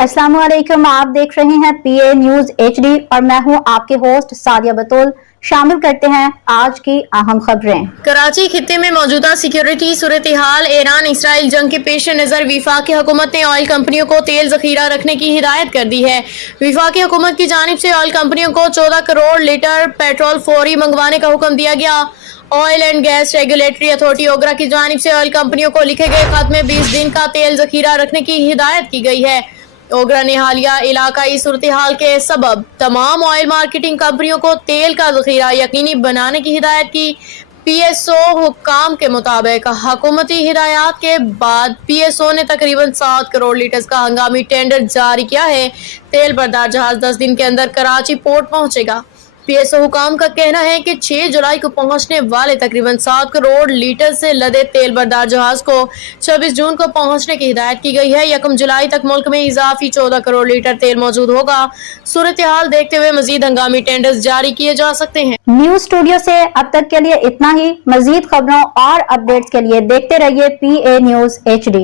अस्सलाम वालेकुम, आप देख रहे हैं PA न्यूज HD और मैं हूं आपके होस्ट सादिया बतूल। शामिल करते हैं आज की अहम खबरें। कराची खित्ते में मौजूदा सिक्योरिटी सूरत हाल, ईरान इसराइल जंग के पेश नज़र वफाकी हुकूमत ने ऑयल कंपनियों को तेल जखीरा रखने की हिदायत कर दी है। वफाकी हुकूमत की जानिब से ऑयल कंपनियों को 14 करोड़ लीटर पेट्रोल फौरी मंगवाने का हुक्म दिया गया। Oil and gas regulatory authority OGRA की जानिब से ऑयल कंपनियों को लिखे गए खत में 20 दिन का तेल जखीरा रखने की हिदायत की गई है। ओगरा ने हालिया इलाकाई सूरत हाल के सबब तमाम ऑयल मार्केटिंग कंपनियों को तेल का जखीरा यकीनी बनाने की हिदायत की। PSO हुक्काम के मुताबिक हुकूमती हिदायत के बाद PSO ने तकरीबन 7 करोड़ लीटर का हंगामी टेंडर जारी किया है। तेल बरदार जहाज 10 दिन के अंदर कराची पोर्ट पहुंचेगा। PSO हुकाम का कहना है कि 6 जुलाई को पहुंचने वाले तकरीबन 7 करोड़ लीटर से लदे तेल बरदार जहाज को 26 जून को पहुंचने की हिदायत की गई है। 1 जुलाई तक मुल्क में इजाफी 14 करोड़ लीटर तेल मौजूद होगा। सूरत हाल देखते हुए मजीद हंगामी टेंडर्स जारी किए जा सकते हैं। न्यूज स्टूडियो से अब तक के लिए इतना ही। मजीद खबरों और अपडेट्स के लिए देखते रहिए PA न्यूज HD।